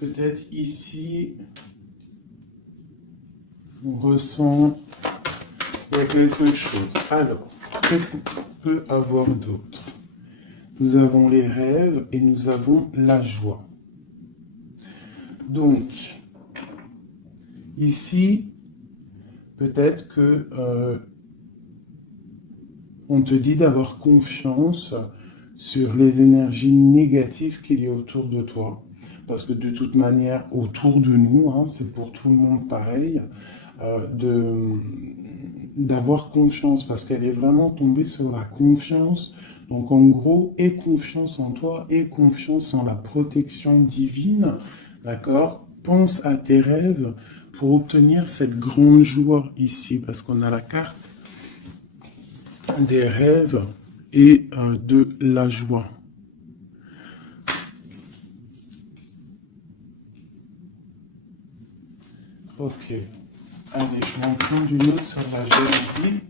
peut-être ici, on ressent il y a quelque chose. Alors, qu'est-ce qu'on peut avoir d'autre? Nous avons les rêves et nous avons la joie. Donc, ici, peut-être que on te dit d'avoir confiance sur les énergies négatives qu'il y a autour de toi. Parce que de toute manière, autour de nous, hein, c'est pour tout le monde pareil, d'avoir confiance, parce qu'elle est vraiment tombée sur la confiance. Donc en gros, aie confiance en toi, aie confiance en la protection divine, d'accord? Pense à tes rêves pour obtenir cette grande joie ici, parce qu'on a la carte des rêves et de la joie. Ok. Allez, je vais en prendre une autre sur la jalousie.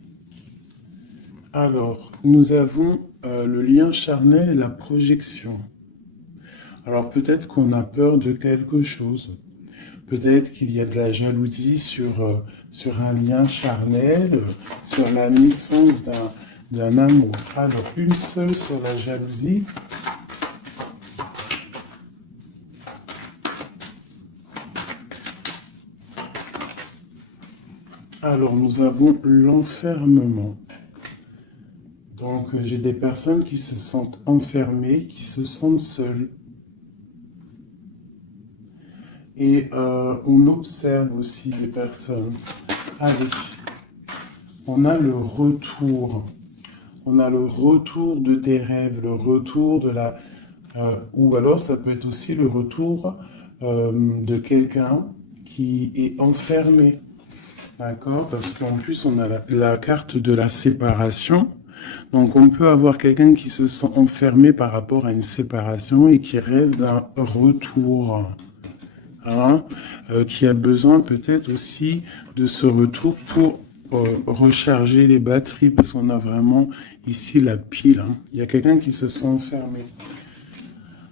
Alors, nous avons le lien charnel et la projection. Alors, peut-être qu'on a peur de quelque chose. Peut-être qu'il y a de la jalousie sur un lien charnel, sur la naissance d'un amour. Alors, une seule sur la jalousie. Alors, nous avons l'enfermement. Donc, j'ai des personnes qui se sentent enfermées, qui se sentent seules. Et on observe aussi des personnes. Allez, on a le retour. On a le retour de tes rêves, le retour de la... ou alors, ça peut être aussi le retour de quelqu'un qui est enfermé. D'accord? Parce qu'en plus, on a la carte de la séparation. Donc, on peut avoir quelqu'un qui se sent enfermé par rapport à une séparation et qui rêve d'un retour. Hein, qui a besoin peut-être aussi de ce retour pour recharger les batteries, parce qu'on a vraiment ici la pile. Hein. Il y a quelqu'un qui se sent enfermé.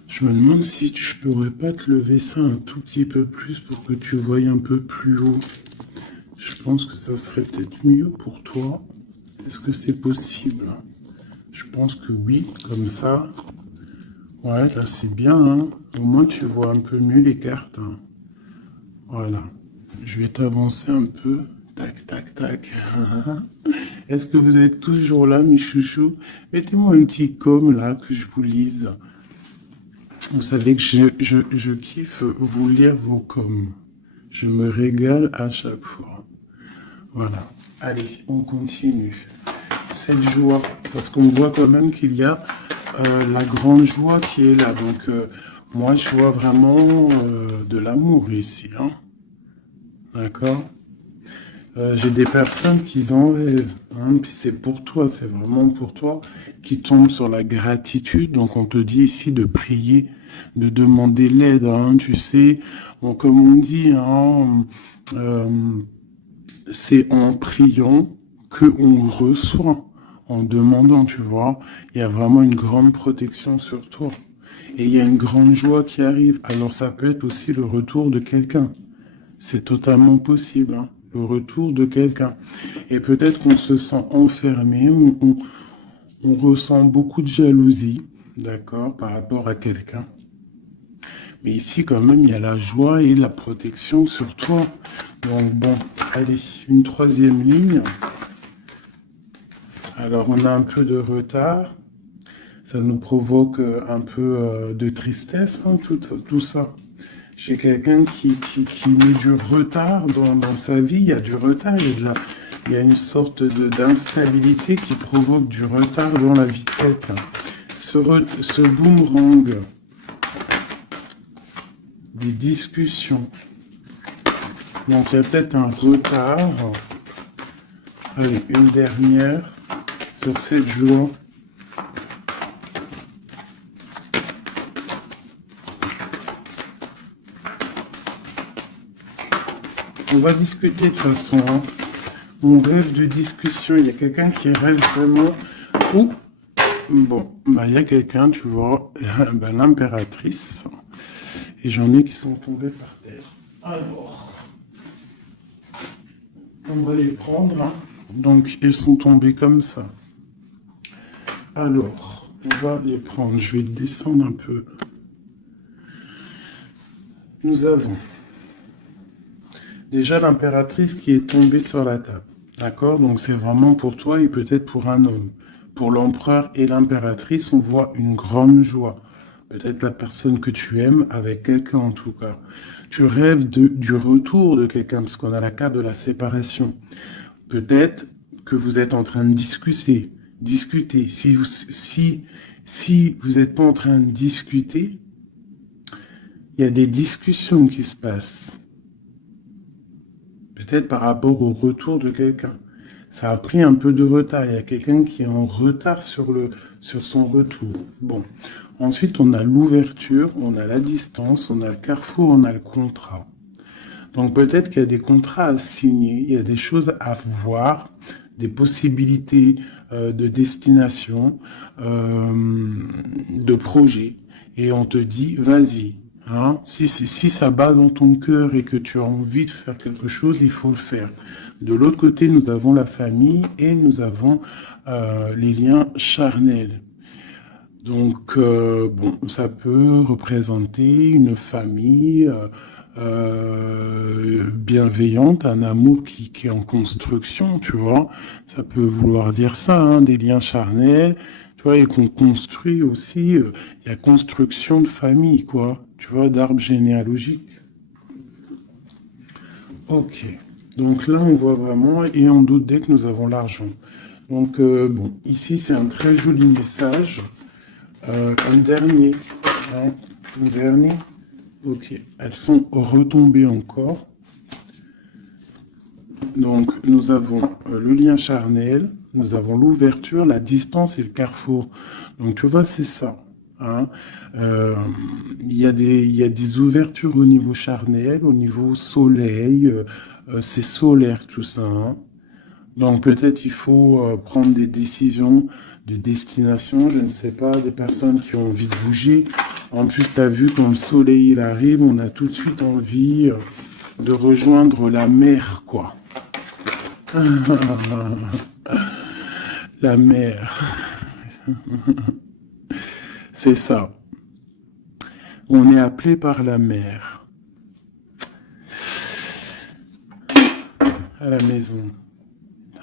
Je me demande si je pourrais pas te lever ça un tout petit peu plus pour que tu voyes un peu plus haut. Je pense que ça serait peut-être mieux pour toi. Est-ce que c'est possible? Je pense que oui, comme ça. Ouais, là c'est bien. Hein. Au moins tu vois un peu mieux les cartes. Hein. Voilà. Je vais t'avancer un peu. Tac, tac, tac. Est-ce que vous êtes toujours là, mes chouchous? Mettez-moi un petit com là, que je vous lise. Vous savez que je kiffe vous lire vos coms. Je me régale à chaque fois. Voilà. Allez, on continue. Cette joie, parce qu'on voit quand même qu'il y a la grande joie qui est là. Donc, moi, je vois vraiment de l'amour ici. Hein. D'accord? J'ai des personnes qui en rêvent. Hein, puis c'est pour toi, c'est vraiment pour toi, qui tombent sur la gratitude. Donc, on te dit ici de prier, de demander l'aide. Hein, tu sais, bon, comme on dit, hein, c'est en priant qu'on reçoit, en demandant, tu vois. Il y a vraiment une grande protection sur toi. Et il y a une grande joie qui arrive. Alors ça peut être aussi le retour de quelqu'un. C'est totalement possible, hein, le retour de quelqu'un. Et peut-être qu'on se sent enfermé, on ressent beaucoup de jalousie, d'accord, par rapport à quelqu'un. Mais ici, quand même, il y a la joie et la protection sur toi. Donc, bon, allez, une troisième ligne. Alors, on a un peu de retard. Ça nous provoque un peu de tristesse, hein, tout ça. J'ai quelqu'un qui met du retard dans sa vie. Il y a du retard, il y a une sorte d'instabilité qui provoque du retard dans la vie de quelqu'un. Ce boomerang, des discussions. Donc il y a peut-être un retard. Allez, une dernière sur cette joie. On va discuter de toute façon. Hein. On rêve de discussion. Il y a quelqu'un qui rêve vraiment. Ouh. Bon, bah, il y a quelqu'un, tu vois, ben, l'impératrice. Et j'en ai qui sont tombés par terre. Alors, on va les prendre. Hein. Donc, ils sont tombés comme ça. Alors, on va les prendre. Je vais descendre un peu. Nous avons déjà l'impératrice qui est tombée sur la table. D'accord? Donc, c'est vraiment pour toi et peut-être pour un homme. Pour l'empereur et l'impératrice, on voit une grande joie. Peut-être la personne que tu aimes, avec quelqu'un en tout cas. Tu rêves du retour de quelqu'un, parce qu'on a la carte de la séparation. Peut-être que vous êtes en train de discuter. Si vous n'êtes pas en train de discuter, il y a des discussions qui se passent. Peut-être par rapport au retour de quelqu'un. Ça a pris un peu de retard. Il y a quelqu'un qui est en retard sur son retour. Bon. Ensuite, on a l'ouverture, on a la distance, on a le carrefour, on a le contrat. Donc peut-être qu'il y a des contrats à signer, il y a des choses à voir, des possibilités de destination, de projet. Et on te dit, vas-y. Hein, si ça bat dans ton cœur et que tu as envie de faire quelque chose, il faut le faire. De l'autre côté, nous avons la famille et nous avons les liens charnels. Donc, bon, ça peut représenter une famille bienveillante, un amour qui est en construction, tu vois. Ça peut vouloir dire ça, hein, des liens charnels, tu vois, et qu'on construit aussi, il y a construction de famille, quoi, tu vois, d'arbre généalogique. Ok, donc là, on voit vraiment, et on doute dès que nous avons l'argent. Donc, bon, ici, c'est un très joli message. Un dernier, hein, un dernier. Ok, elles sont retombées encore. Donc, nous avons le lien charnel, nous avons l'ouverture, la distance et le carrefour. Donc, tu vois, c'est ça. Hein. Il y a des ouvertures au niveau charnel, au niveau soleil. C'est solaire tout ça. Hein. Donc, peut-être il faut prendre des décisions de destination, je ne sais pas, des personnes qui ont envie de bouger. En plus, tu as vu quand le soleil il arrive, on a tout de suite envie de rejoindre la mer, quoi. La mer. C'est ça. On est appelé par la mer. À la maison.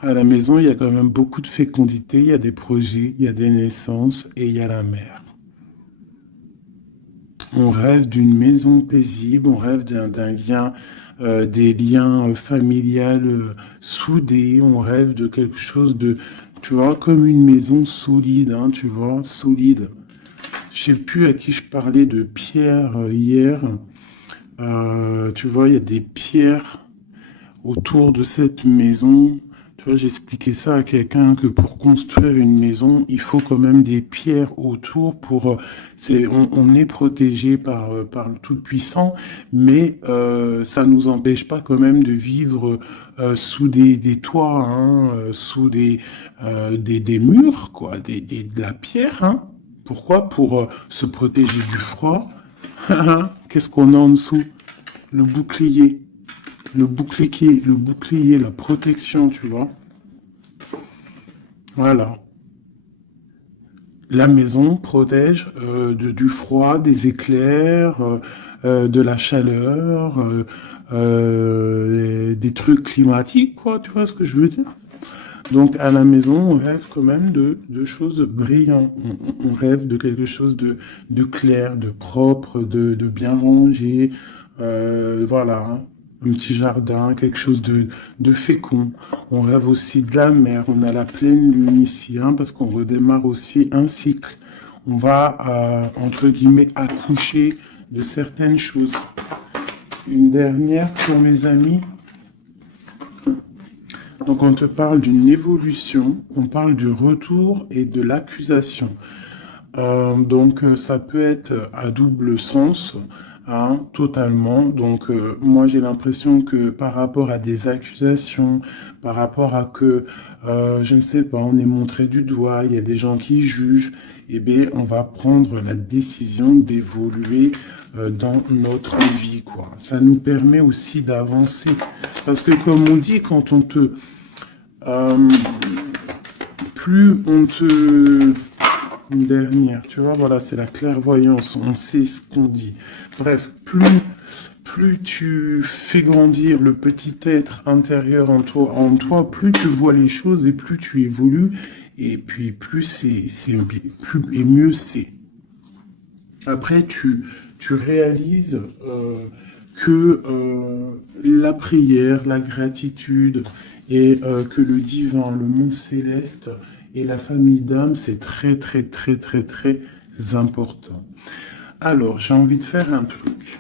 À la maison, il y a quand même beaucoup de fécondité, il y a des projets, il y a des naissances et il y a la mer. On rêve d'une maison paisible, on rêve d'un lien, des liens familiales soudés, on rêve de quelque chose de, tu vois, comme une maison solide, hein, tu vois, solide. Je sais plus à qui je parlais de pierre hier. Tu vois, il y a des pierres autour de cette maison. Tu vois, j'expliquais ça à quelqu'un que pour construire une maison, il faut quand même des pierres autour pour. On est protégé par le Tout-Puissant, mais ça nous empêche pas quand même de vivre sous des toits, hein, sous des murs, quoi, de la pierre. Hein. Pourquoi? Pour se protéger du froid. Qu'est-ce qu'on a en dessous? Le bouclier. Le bouclier, la protection, tu vois. Voilà. La maison protège du froid, des éclairs, de la chaleur, des trucs climatiques, quoi. Tu vois ce que je veux dire? Donc à la maison, on rêve quand même de choses brillantes. On rêve de quelque chose de clair, de propre, de bien rangé. Voilà. Hein. Un petit jardin, quelque chose de fécond. On rêve aussi de la mer. On a la pleine lune ici, hein, parce qu'on redémarre aussi un cycle. On va, entre guillemets, accoucher de certaines choses. Une dernière pour mes amis. Donc on te parle d'une évolution, on parle du retour et de l'accusation. Donc ça peut être à double sens. hein, totalement. Donc, moi, j'ai l'impression que par rapport à des accusations, par rapport à que, je ne sais pas, on est montré du doigt, il y a des gens qui jugent, eh bien, on va prendre la décision d'évoluer dans notre vie, quoi. Ça nous permet aussi d'avancer. Parce que, comme on dit, quand on te... euh, plus on te... Une dernière, tu vois, voilà, c'est la clairvoyance, on sait ce qu'on dit. Bref, plus tu fais grandir le petit être intérieur en toi, plus tu vois les choses et plus tu évolues, et puis plus plus et mieux c'est. Après, tu réalises que la prière, la gratitude et que le divin, le monde céleste et la famille d'âme, c'est très, très, très, très, très important. Alors, j'ai envie de faire un truc.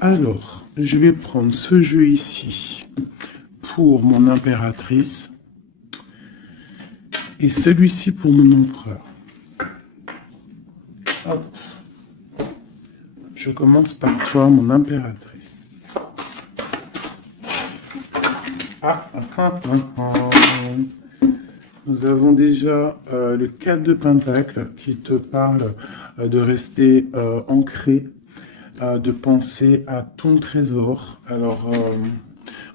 Alors, je vais prendre ce jeu ici pour mon impératrice et celui-ci pour mon empereur. Hop. Je commence par toi, mon impératrice. Nous avons déjà le 4 de Pentacle qui te parle de rester ancré, de penser à ton trésor. Alors,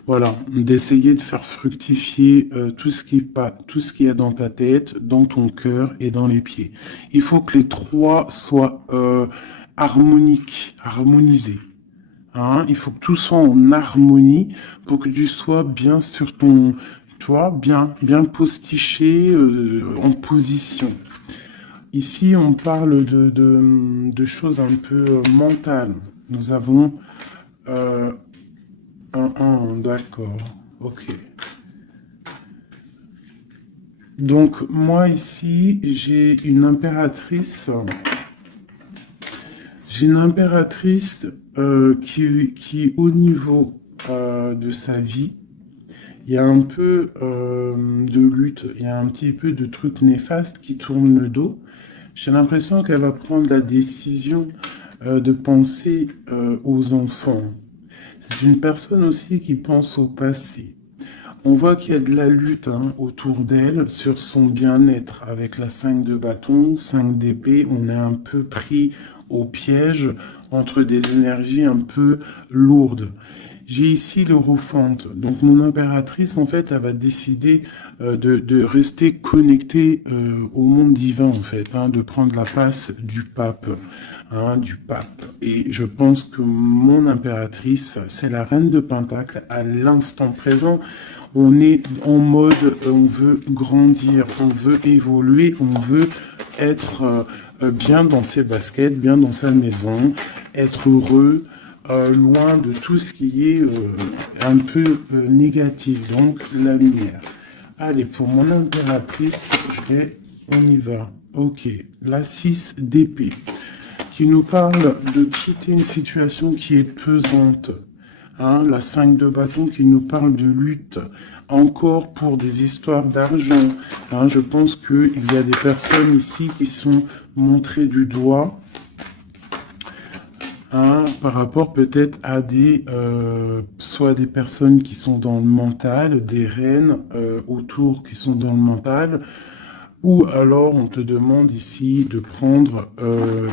voilà, d'essayer de faire fructifier tout ce qui est dans ta tête, dans ton cœur et dans les pieds. Il faut que les trois soient harmoniques, harmonisés. Hein, il faut que tout soit en harmonie pour que tu sois bien sur ton, tu vois, bien postiché en position. Ici, on parle de choses un peu mentales. Nous avons d'accord, ok. Donc, moi ici, j'ai une impératrice qui, au niveau de sa vie, il y a un peu de lutte, il y a un petit peu de trucs néfastes qui tournent le dos. J'ai l'impression qu'elle va prendre la décision de penser aux enfants. C'est une personne aussi qui pense au passé. On voit qu'il y a de la lutte hein, autour d'elle sur son bien-être. Avec la 5 de bâton, 5 d'épée, on est un peu pris au piège entre des énergies un peu lourdes. J'ai ici l'Europhante. Donc mon impératrice, en fait, elle va décider de rester connectée au monde divin, en fait, hein, de prendre la place du pape, hein, du pape. Et je pense que mon impératrice, c'est la reine de Pentacle à l'instant présent. On est en mode, on veut grandir, on veut évoluer, on veut être bien dans ses baskets, bien dans sa maison, être heureux, loin de tout ce qui est un peu négatif, donc la lumière. Allez, pour mon impératrice, on y va. Ok, la 6 d'épée, qui nous parle de quitter une situation qui est pesante. Hein, la 5 de bâton qui nous parle de lutte, encore pour des histoires d'argent. Hein, je pense qu'il y a des personnes ici qui sont montrées du doigt hein, par rapport peut-être à soit des personnes qui sont dans le mental, des reines autour qui sont dans le mental, ou alors on te demande ici de prendre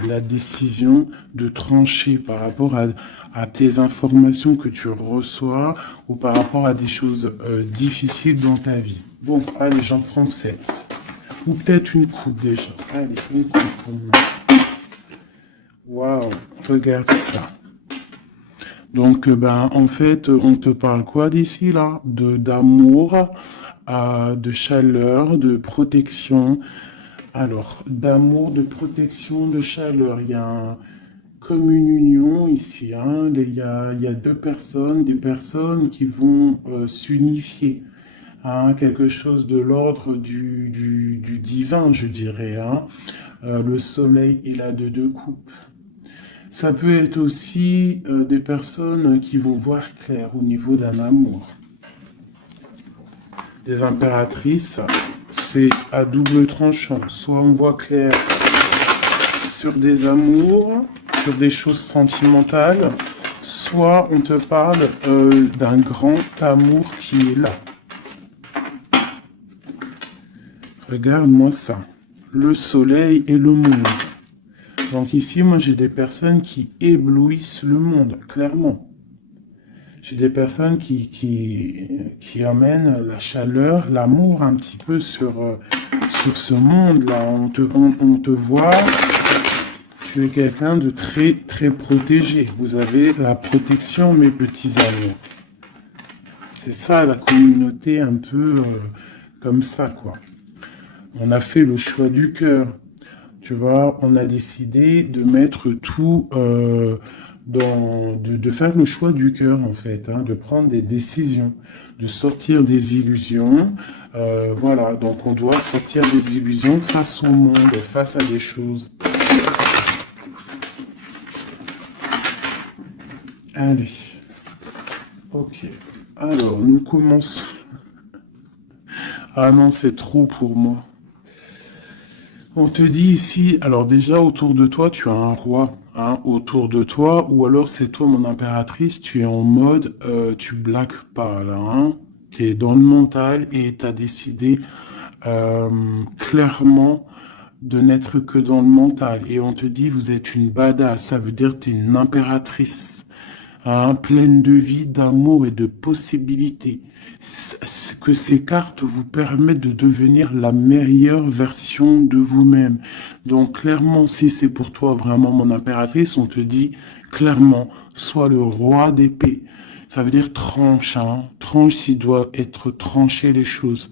la décision de trancher par rapport à tes informations que tu reçois ou par rapport à des choses difficiles dans ta vie. Bon, allez, j'en prends 7. Ou peut-être une coupe déjà. Allez, une coupe pour moi. Waouh, regarde ça. Donc, ben, en fait, on te parle quoi d'ici là? D'amour, de chaleur, de protection. Alors, d'amour, de protection, de chaleur. Il y a comme une union ici. Hein. Il y a deux personnes, des personnes qui vont s'unifier. Hein, quelque chose de l'ordre du divin, je dirais. Hein. Le soleil est là de deux coupes. Ça peut être aussi des personnes qui vont voir clair au niveau d'un amour. Des impératrices, c'est à double tranchant. Soit on voit clair sur des amours, sur des choses sentimentales, soit on te parle d'un grand amour qui est là. Regarde-moi ça. Le soleil et le monde. Donc ici, moi, j'ai des personnes qui éblouissent le monde, clairement. J'ai des personnes qui amènent la chaleur, l'amour un petit peu sur ce monde-là. On te voit, tu es quelqu'un de très, très protégé. Vous avez la protection, mes petits amours. C'est ça, la communauté un peu comme ça, quoi. On a fait le choix du cœur. Tu vois, on a décidé de mettre tout de faire le choix du cœur, en fait, hein, de prendre des décisions, de sortir des illusions. Voilà, donc on doit sortir des illusions face au monde, face à des choses. Allez. Ok. Alors, nous commençons. Ah non, c'est trop pour moi. On te dit ici, alors déjà autour de toi, tu as un roi, hein, autour de toi, ou alors c'est toi mon impératrice, tu es en mode, tu blagues pas là, hein, tu es dans le mental et tu as décidé clairement de n'être que dans le mental. Et on te dit, vous êtes une badass, ça veut dire que tu es une impératrice. Hein, pleine de vie, d'amour et de possibilités. Que ces cartes vous permettent de devenir la meilleure version de vous-même. Donc clairement, si c'est pour toi vraiment mon impératrice, on te dit clairement, sois le roi d'épée. Ça veut dire tranche, hein, tranche s'il doit être tranché les choses.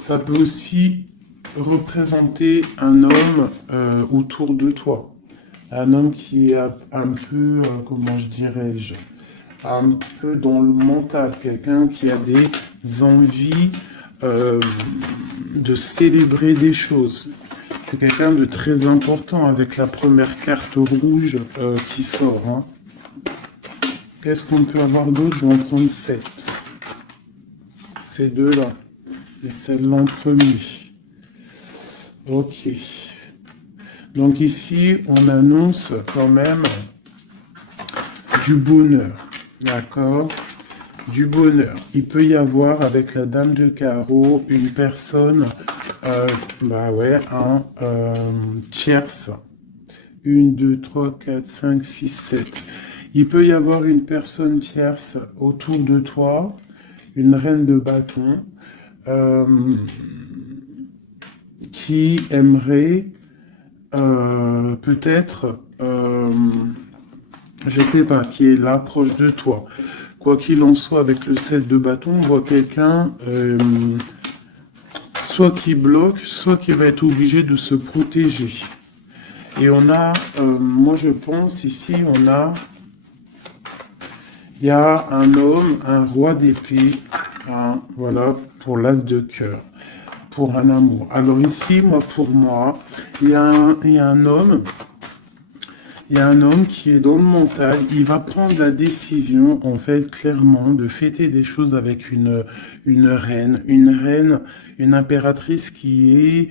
Ça peut aussi représenter un homme autour de toi. Un homme qui est un peu, comment je dirais-je, un peu dans le mental, quelqu'un qui a des envies de célébrer des choses. C'est quelqu'un de très important avec la première carte rouge qui sort. Hein. Qu'est-ce qu'on peut avoir d'autre? Je vais en prendre 7. Ces deux-là. Et celle-là en premier. Ok. Donc ici, on annonce quand même du bonheur, d'accord? Du bonheur. Il peut y avoir avec la dame de carreau une personne, un tierce. 1, 2, 3, 4, 5, 6, 7. Il peut y avoir une personne tierce autour de toi, une reine de bâton, qui aimerait peut-être, je sais pas, qui est là, proche de toi. Quoi qu'il en soit, avec le 7 de bâton, on voit quelqu'un, soit qui bloque, soit qui va être obligé de se protéger. Et on a, moi je pense, ici, il y a un homme, un roi d'épée, hein, voilà, pour l'as de cœur. Pour un amour. Alors ici, pour moi, il y a un homme qui est dans le mental, il va prendre la décision, en fait, clairement, de fêter des choses avec une reine, une impératrice qui est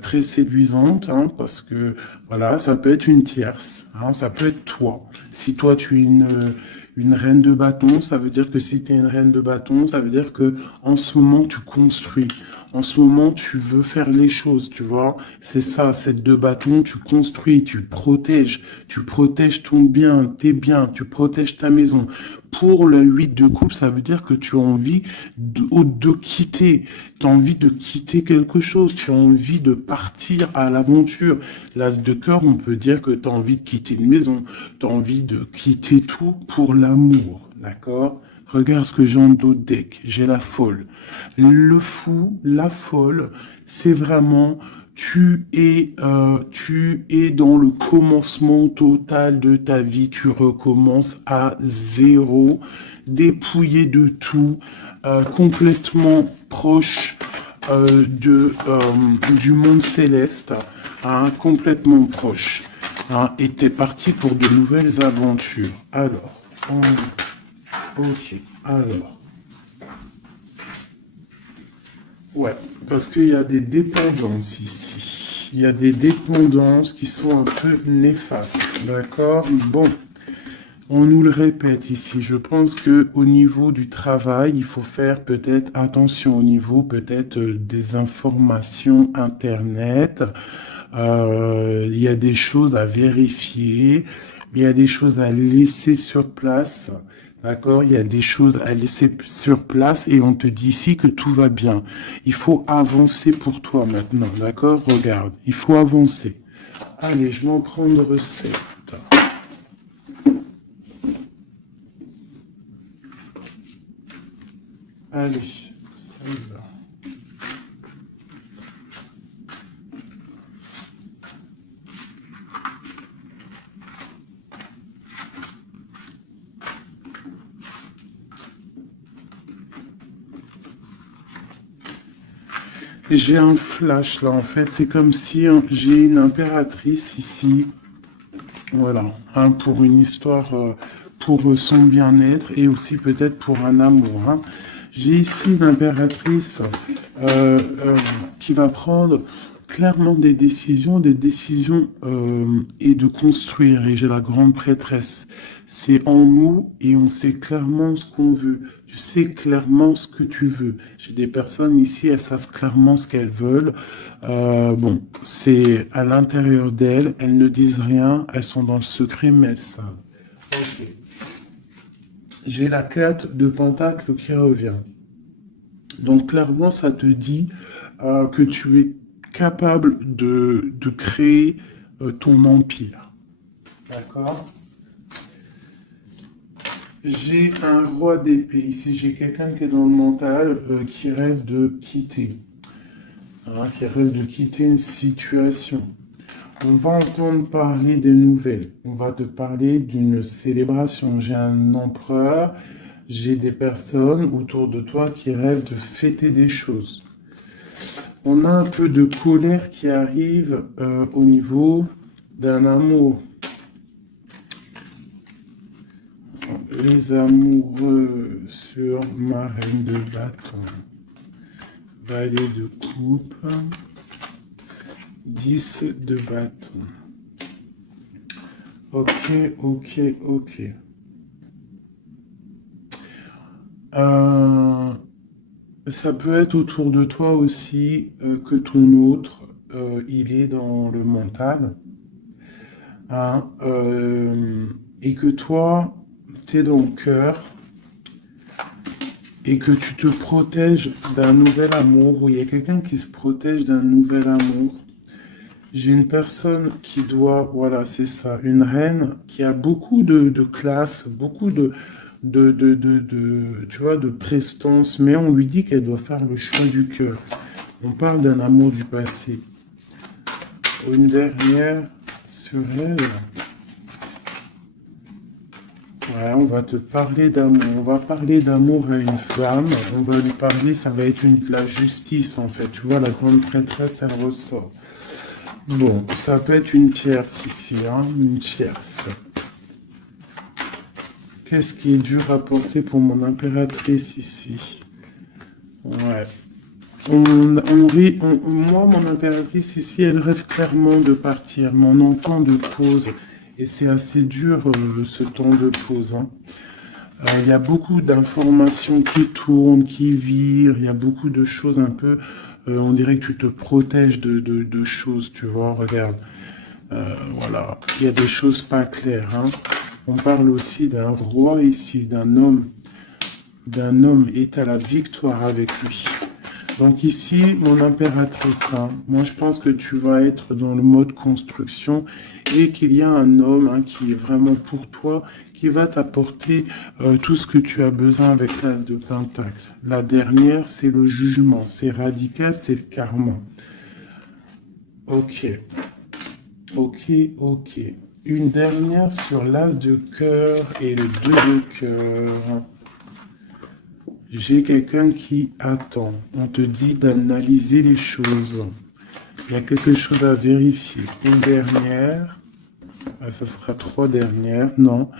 très séduisante, hein, parce que, voilà, ça peut être une tierce, hein, ça peut être toi. Si toi, tu es une reine de bâton, ça veut dire que si tu es une reine de bâton, ça veut dire que en ce moment, tu construis. En ce moment, tu veux faire les choses, tu vois. C'est ça, cette de bâton, tu construis, tu protèges ton bien, tes biens, tu protèges ta maison. Pour le 8 de coupe, ça veut dire que tu as envie de quitter. Tu as envie de quitter quelque chose, tu as envie de partir à l'aventure. L'as de cœur, on peut dire que tu as envie de quitter une maison, tu as envie de quitter tout pour l'amour, d'accord? Regarde ce que j'ai en dos de deck. J'ai la folle. Le fou, la folle, c'est vraiment, tu es dans le commencement total de ta vie. Tu recommences à zéro, dépouillé de tout, complètement proche du monde céleste, hein, complètement proche. Hein, et t'es parti pour de nouvelles aventures. Alors, ok, alors. Ouais, parce qu'il y a des dépendances ici. Il y a des dépendances qui sont un peu néfastes, d'accord? Bon, on nous le répète ici. Je pense que au niveau du travail, il faut faire peut-être attention au niveau peut-être des informations Internet. Il y a des choses à vérifier. Il y a des choses à laisser sur place. D'accord? Il y a des choses à laisser sur place et on te dit ici que tout va bien. Il faut avancer pour toi maintenant. D'accord? Regarde, il faut avancer. Allez, je vais en prendre 7. Allez, ça y va. J'ai un flash là, en fait. C'est comme si j'ai une impératrice ici. Voilà, hein, pour une histoire, pour son bien-être et aussi peut-être pour un amour. Hein. J'ai ici l'impératrice qui va prendre clairement des décisions et de construire. Et j'ai la grande prêtresse. C'est en nous et on sait clairement ce qu'on veut. Tu sais clairement ce que tu veux. J'ai des personnes ici, elles savent clairement ce qu'elles veulent. Bon, c'est à l'intérieur d'elles. Elles ne disent rien. Elles sont dans le secret, mais elles savent. Ok. J'ai la 4 de Pentacle qui revient. Donc clairement, ça te dit que tu es capable de créer ton empire. D'accord? J'ai un roi d'épée. Ici, j'ai quelqu'un qui est dans le mental, qui rêve de quitter. Hein, qui rêve de quitter une situation. On va entendre parler des nouvelles. On va te parler d'une célébration. J'ai un empereur. J'ai des personnes autour de toi qui rêvent de fêter des choses. On a un peu de colère qui arrive au niveau d'un amour. Les amoureux sur ma reine de bâton. Valet de coupe. 10 de bâton. Ok, ok, ok. Ça peut être autour de toi aussi que ton autre, il est dans le mental. Hein, et que toi, tu es dans le cœur et que tu te protèges d'un nouvel amour, ou il y a quelqu'un qui se protège d'un nouvel amour. J'ai une personne qui doit, voilà, c'est ça, une reine qui a beaucoup de classe, beaucoup tu vois, de prestance, mais on lui dit qu'elle doit faire le choix du cœur. On parle d'un amour du passé. Une dernière sur elle. Ouais, on va te parler d'amour. On va parler d'amour à une femme. On va lui parler, ça va être la justice en fait. Tu vois, la grande prêtresse, elle ressort. Bon, ça peut être une tierce ici, hein, une tierce. Qu'est-ce qui est dur à porter pour mon impératrice ici? Ouais. Moi, mon impératrice ici, elle rêve clairement de partir, mais on entend de pause. Et c'est assez dur, ce temps de pause. Hein. Il y a beaucoup d'informations qui tournent, qui virent. Il y a beaucoup de choses un peu... on dirait que tu te protèges de choses, tu vois. Regarde. Voilà. Il y a des choses pas claires. Hein. On parle aussi d'un roi ici, d'un homme. D'un homme est à la victoire avec lui. Donc ici, mon impératrice, hein, moi je pense que tu vas être dans le mode construction et qu'il y a un homme hein, qui est vraiment pour toi, qui va t'apporter tout ce que tu as besoin avec l'as de pentacle. La dernière, c'est le jugement, c'est radical, c'est le karma. Ok, ok, ok. Une dernière sur l'as de cœur et le 2 de cœur. J'ai quelqu'un qui attend. On te dit d'analyser les choses. Il y a quelque chose à vérifier. Une dernière. Ça sera 3 dernières, non.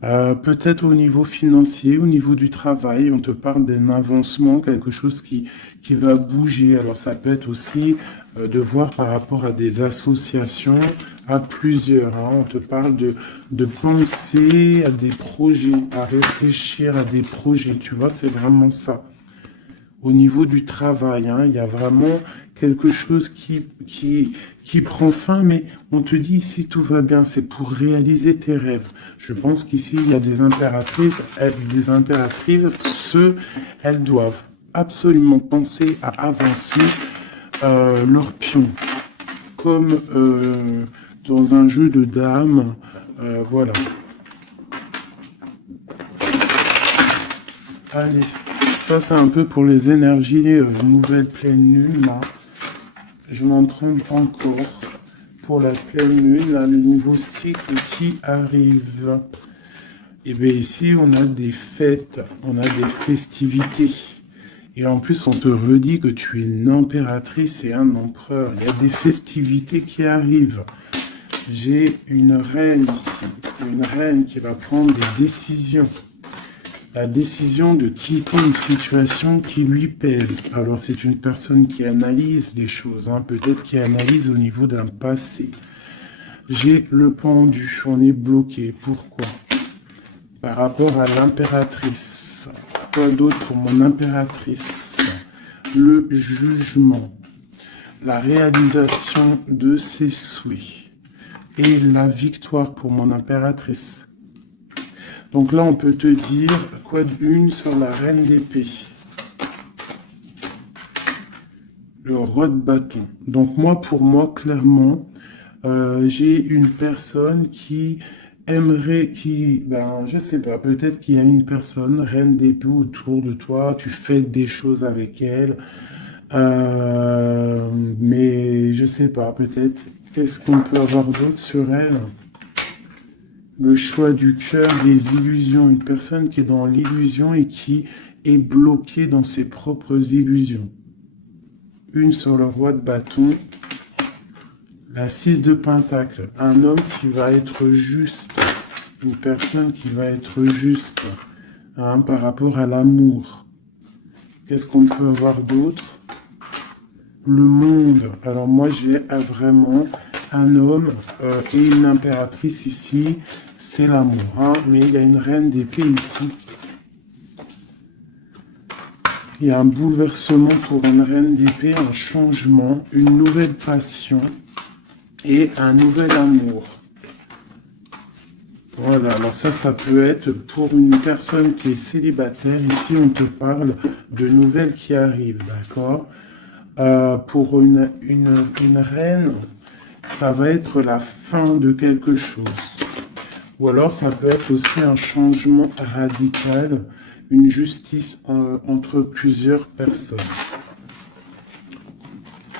Peut-être au niveau financier, au niveau du travail, on te parle d'un avancement, quelque chose qui va bouger. Alors ça peut être aussi de voir par rapport à des associations, à plusieurs, hein. On te parle de penser à des projets, à réfléchir à des projets, tu vois, c'est vraiment ça. Au niveau du travail, hein, il y a vraiment quelque chose qui prend fin, mais on te dit ici tout va bien, c'est pour réaliser tes rêves. Je pense qu'ici, il y a des impératrices, elles doivent absolument penser à avancer leur pion, comme dans un jeu de dames, voilà. Allez, ça c'est un peu pour les énergies nouvelle pleine lune, là. Je m'en trompe encore pour la pleine lune, là, le nouveau cycle qui arrive. Et bien ici, on a des fêtes, on a des festivités. Et en plus, on te redit que tu es une impératrice et un empereur. Il y a des festivités qui arrivent. J'ai une reine ici, une reine qui va prendre des décisions. La décision de quitter une situation qui lui pèse. Alors c'est une personne qui analyse les choses, hein, peut-être qui analyse au niveau d'un passé. J'ai le pendu, on est bloqué. Pourquoi? Par rapport à l'impératrice. Quoi d'autre pour mon impératrice? Le jugement. La réalisation de ses souhaits. Et la victoire pour mon impératrice. Donc là, on peut te dire quoi d'une sur la reine d'épée. Le roi de bâton. Donc moi, pour moi, clairement, j'ai une personne qui aimerait, je sais pas, peut-être qu'il y a une personne, reine d'épée autour de toi, tu fais des choses avec elle, mais je sais pas, peut-être, qu'est-ce qu'on peut avoir d'autre sur elle? Le choix du cœur, les illusions. Une personne qui est dans l'illusion et qui est bloquée dans ses propres illusions. Une sur le roi de bâton. La 6 de pentacle. Un homme qui va être juste. Une personne qui va être juste, hein, par rapport à l'amour. Qu'est-ce qu'on peut avoir d'autre? Le monde. Alors moi, j'ai vraiment un homme et une impératrice ici. C'est l'amour, hein, mais il y a une reine d'épée ici. Il y a un bouleversement pour une reine d'épée, un changement, une nouvelle passion et un nouvel amour. Voilà, alors ça peut être pour une personne qui est célibataire. Ici, on te parle de nouvelles qui arrivent, d'accord? Pour une reine, ça va être la fin de quelque chose. Ou alors, ça peut être aussi un changement radical, une justice entre plusieurs personnes.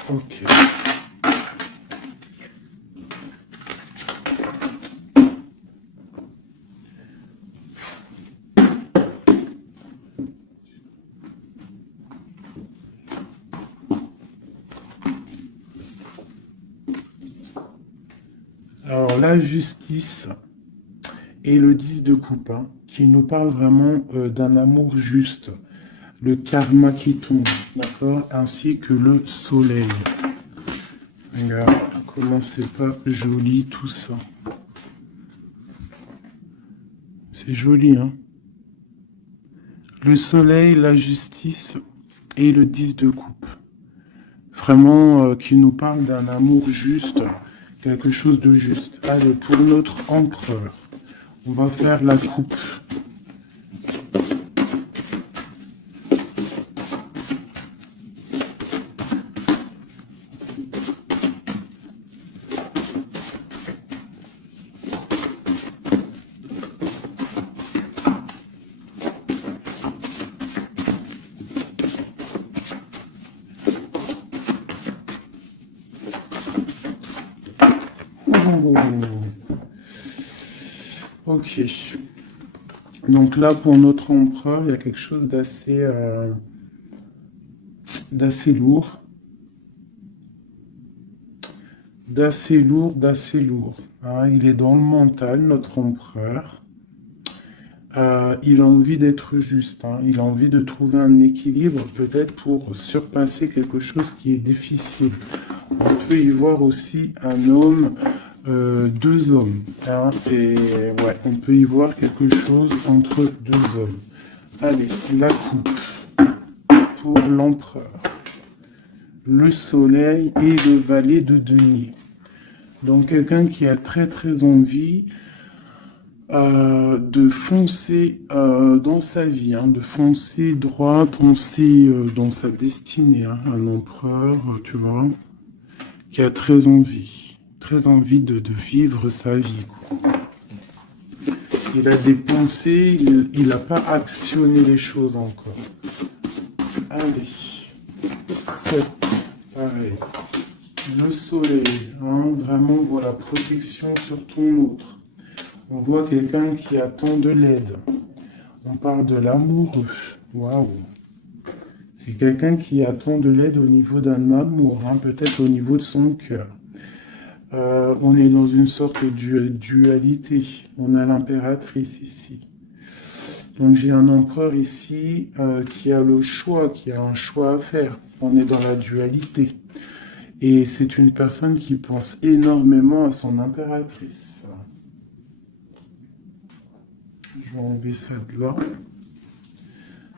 Ok. Alors, la justice et le 10 de coupe, hein, qui nous parle vraiment d'un amour juste. Le karma qui tombe, d'accord? Ainsi que le soleil. Regarde, comment c'est pas joli tout ça. C'est joli, hein? Le soleil, la justice et le 10 de coupe. Vraiment, qui nous parle d'un amour juste, quelque chose de juste. Allez, pour notre empereur, on va faire la coupe. Ok. Donc là, pour notre empereur, il y a quelque chose d'assez lourd. D'assez lourd. hein, il est dans le mental, notre empereur. Il a envie d'être juste, hein, il a envie de trouver un équilibre, peut-être pour surpasser quelque chose qui est difficile. On peut y voir aussi un homme, deux hommes, hein, et ouais, on peut y voir quelque chose entre deux hommes. Allez, la coupe pour l'empereur, le soleil et le valet de denier. Donc quelqu'un qui a très très envie de foncer dans sa vie, hein, de foncer droit dans sa destinée, hein, un empereur, tu vois, qui a très envie de vivre sa vie, quoi. Il a des pensées, il n'a pas actionné les choses encore. Allez, 7, pareil. Le soleil, hein, vraiment, voilà, protection sur ton autre. On voit quelqu'un qui attend de l'aide. On parle de l'amoureux. Waouh. C'est quelqu'un qui attend de l'aide au niveau d'un amour, hein, peut-être au niveau de son cœur. On est dans une sorte de dualité. On a l'impératrice ici. Donc j'ai un empereur ici qui a le choix, qui a un choix à faire. On est dans la dualité. Et c'est une personne qui pense énormément à son impératrice. Je vais enlever ça de là.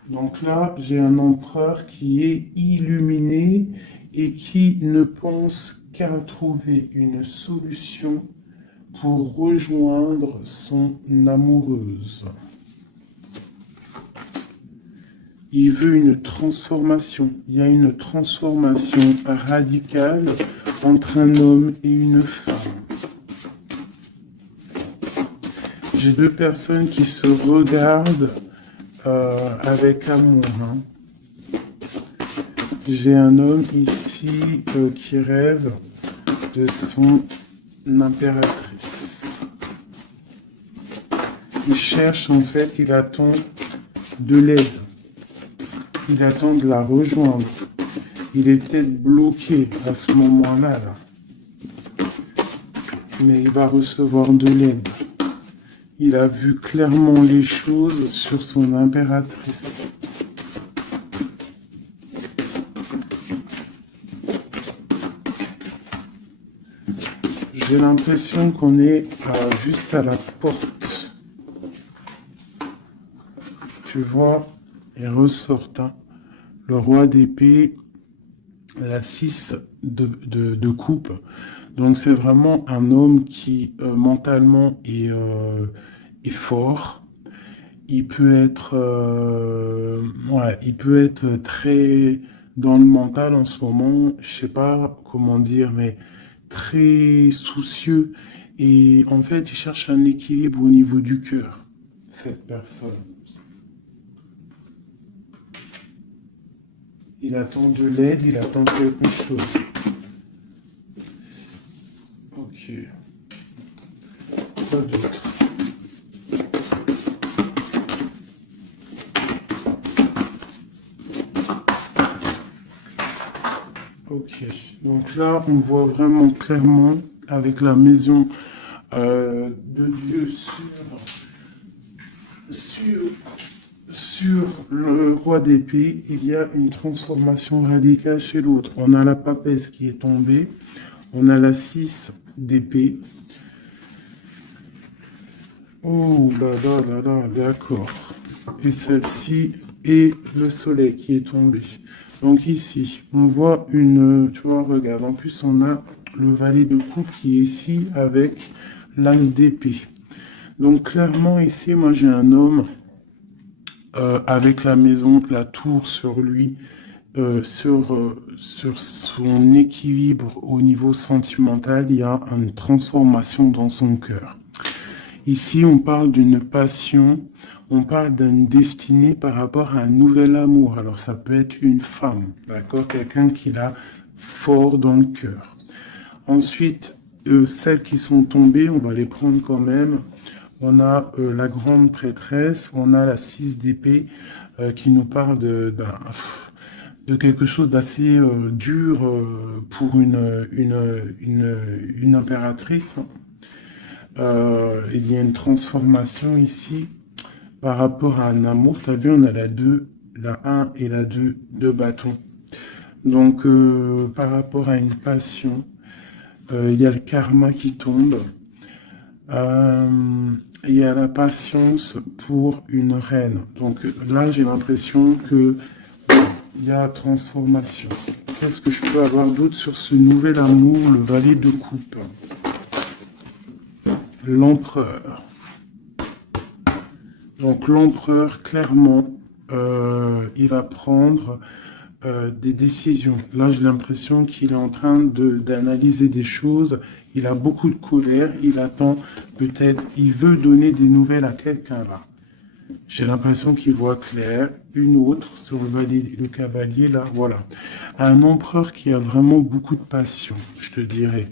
Donc là, j'ai un empereur qui est illuminé et qui ne pense qu'à trouver une solution pour rejoindre son amoureuse. Il veut une transformation. Il y a une transformation radicale entre un homme et une femme. J'ai deux personnes qui se regardent avec amour. Hein. J'ai un homme ici qui rêve de son impératrice. Il cherche, en fait, il attend de l'aide. Il attend de la rejoindre. Il est peut-être bloqué à ce moment-là, là. Mais il va recevoir de l'aide. Il a vu clairement les choses sur son impératrice. J'ai l'impression qu'on est juste à la porte. Tu vois, il ressort, hein, le roi d'épée, la 6 de coupe. Donc c'est vraiment un homme qui mentalement est fort. Il peut être, ouais, il peut être très dans le mental en ce moment. Je sais pas comment dire, mais très soucieux. Et en fait, il cherche un équilibre au niveau du cœur, cette personne. Il attend de l'aide, il attend quelque chose. Ok. Quoi d'autre? Ok. Donc là, on voit vraiment clairement avec la maison de Dieu sur le roi d'épée, il y a une transformation radicale chez l'autre. On a la papesse qui est tombée, on a la 6 d'épée. Oh là là là là, d'accord. Et celle-ci est le soleil qui est tombé. Donc ici, on voit une... Tu vois, regarde, en plus on a le valet de coupe qui est ici avec l'as d'épée. Donc clairement ici, moi j'ai un homme avec la maison, la tour sur lui, sur son équilibre au niveau sentimental, il y a une transformation dans son cœur. Ici, on parle d'une passion, on parle d'une destinée par rapport à un nouvel amour. Alors, ça peut être une femme, d'accord? Quelqu'un qui l'a fort dans le cœur. Ensuite, celles qui sont tombées, on va les prendre quand même. On a la grande prêtresse, on a la 6 d'épée qui nous parle de quelque chose d'assez dur pour une impératrice. il y a une transformation ici par rapport à un amour. Tu as vu, on a la 2, la 1 et la 2 de bâton. Donc, par rapport à une passion, il y a le karma qui tombe. Il y a la patience pour une reine. Donc là, j'ai l'impression que il y a transformation. Qu'est-ce que je peux avoir d'autre sur ce nouvel amour, le valet de coupe? L'empereur. Donc l'empereur, clairement, il va prendre des décisions. Là, j'ai l'impression qu'il est en train d'analyser des choses. Il a beaucoup de colère. Il attend peut-être, il veut donner des nouvelles à quelqu'un là. J'ai l'impression qu'il voit clair. Une autre sur le cavalier là, voilà. Un empereur qui a vraiment beaucoup de passion, je te dirais.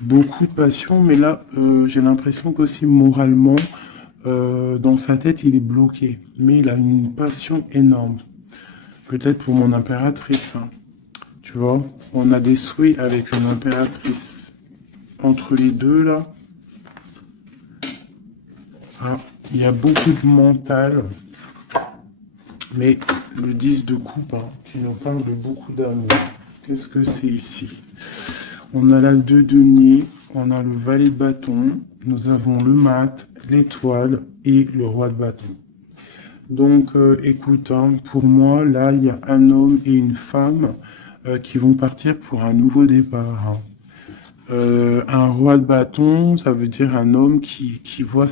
Beaucoup de passion, mais là, j'ai l'impression qu'aussi moralement, dans sa tête, il est bloqué. Mais il a une passion énorme. Peut-être pour mon impératrice, hein. Tu vois, on a des souhaits avec une impératrice. Entre les deux, là, ah, il y a beaucoup de mental. Mais le 10 de coupe, hein, qui nous parle de beaucoup d'amour. Qu'est-ce que c'est ici? On a l'as de denier, on a le valet de bâton, nous avons le mat, l'étoile et le roi de bâton. Donc, écoute, hein, pour moi, là, il y a un homme et une femme qui vont partir pour un nouveau départ, hein. Un roi de bâton, ça veut dire un homme qui voit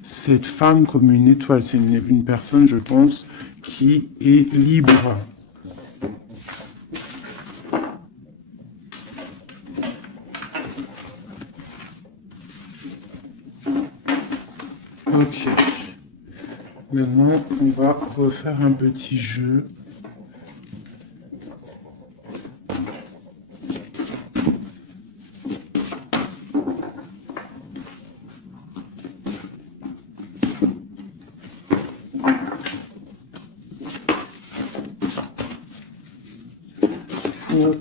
cette femme comme une étoile. C'est une personne, je pense, qui est libre. Ok. Maintenant, on va refaire un petit jeu.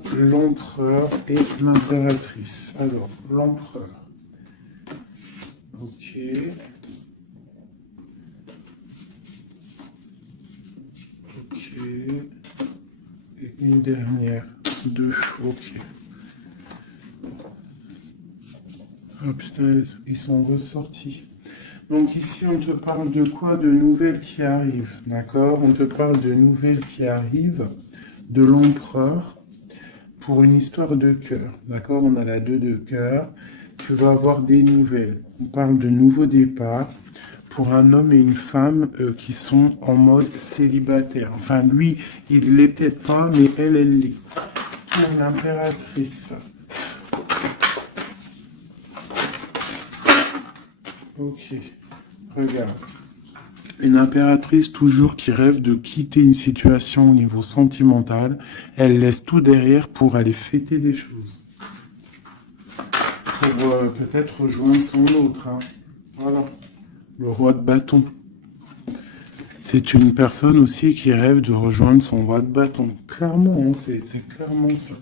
Pour l'empereur et l'impératrice. Alors, l'empereur. Ok. Ok. Et une dernière. 2. Ok. Oh putain, ils sont ressortis. Donc ici, on te parle de quoi? De nouvelles qui arrivent. D'accord? On te parle de nouvelles qui arrivent. De l'empereur. Pour une histoire de cœur. D'accord? On a la 2 de cœur. Tu vas avoir des nouvelles. On parle de nouveaux départs pour un homme et une femme qui sont en mode célibataire. Enfin, lui, il l'est peut-être pas, mais elle l'est. Pour l'impératrice. Ok, regarde. Une impératrice toujours qui rêve de quitter une situation au niveau sentimental. Elle laisse tout derrière pour aller fêter des choses. Pour peut-être rejoindre son autre, hein. Voilà. Le roi de bâton. C'est une personne aussi qui rêve de rejoindre son roi de bâton. Clairement, hein, c'est clairement ça.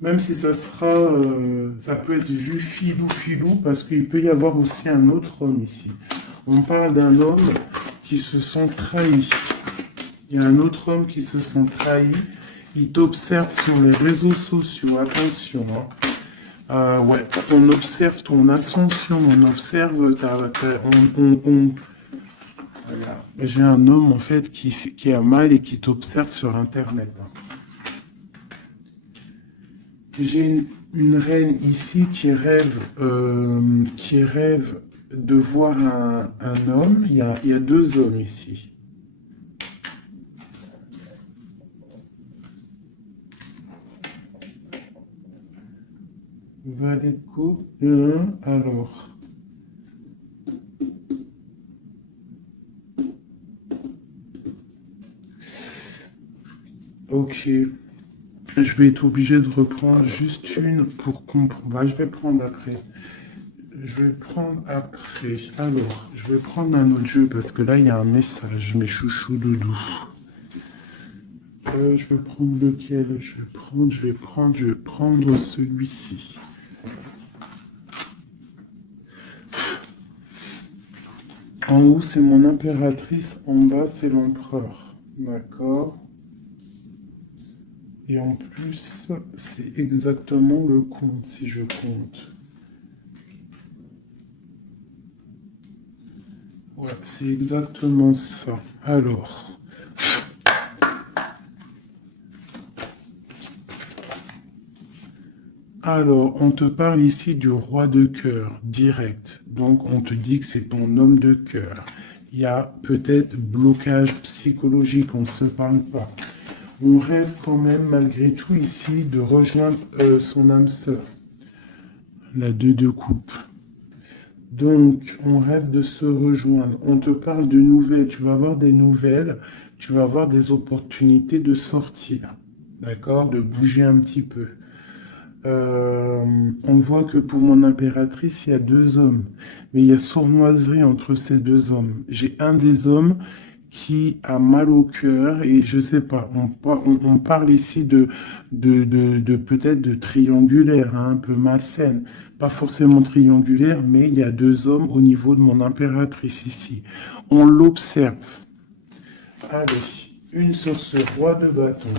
Même si ça sera, ça peut être vu filou, parce qu'il peut y avoir aussi un autre homme ici. On parle d'un homme qui se sent trahi. Il y a un autre homme qui se sent trahi. Il t'observe sur les réseaux sociaux. Attention, hein. Ouais, on observe ton ascension, on observe voilà. J'ai un homme en fait qui a mal et qui t'observe sur Internet, hein. J'ai une reine ici qui rêve de voir un homme. Il y a 2 hommes ici. Valet de coupe. Alors. Ok. Je vais être obligé de reprendre juste une pour comprendre. Bah, je vais prendre après. Alors, je vais prendre un autre jeu parce que là, il y a un message, mes chouchous doudous. Je vais prendre lequel? Je vais prendre celui-ci. En haut, c'est mon impératrice. En bas, c'est l'empereur. D'accord? Et en plus, c'est exactement le compte, si je compte. Ouais, c'est exactement ça. Alors, on te parle ici du roi de cœur, direct. Donc, on te dit que c'est ton homme de cœur. Il y a peut-être blocage psychologique, on ne se parle pas. On rêve quand même, malgré tout, ici, de rejoindre son âme sœur. La 2 de coupe. Donc, on rêve de se rejoindre. On te parle de nouvelles. Tu vas avoir des nouvelles. Tu vas avoir des opportunités de sortir. D'accord? De bouger un petit peu. On voit que pour mon impératrice, il y a 2 hommes. Mais il y a sournoiserie entre ces 2 hommes. J'ai un des hommes qui a mal au cœur et je sais pas, on parle ici de peut-être de triangulaire, hein, un peu malsaine. Pas forcément triangulaire, mais il y a 2 hommes au niveau de mon impératrice ici. On l'observe. Allez, une sur ce roi de bâton.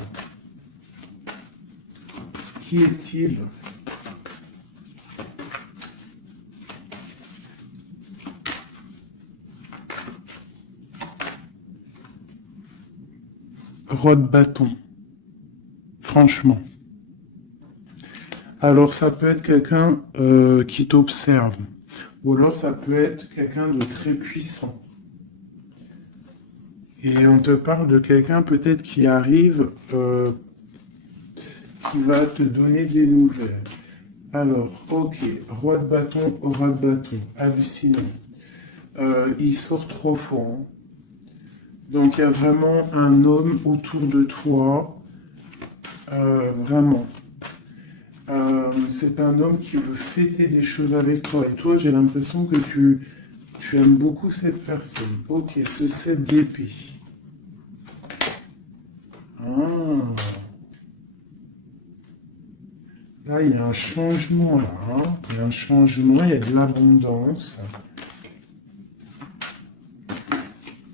Qui est-il? Roi de bâton. Franchement. Alors, ça peut être quelqu'un qui t'observe. Ou alors, ça peut être quelqu'un de très puissant. Et on te parle de quelqu'un peut-être qui arrive, qui va te donner des nouvelles. Alors, ok, roi de bâton, roi de bâton, hallucinant. Il sort 3 fois. Hein. Donc, il y a vraiment un homme autour de toi. Vraiment. C'est un homme qui veut fêter des choses avec toi. Et toi, j'ai l'impression que tu aimes beaucoup cette personne. Ok, ce 7 d'épée. Ah. Là, il y a un changement, là. Hein. Il y a un changement, il y a de l'abondance.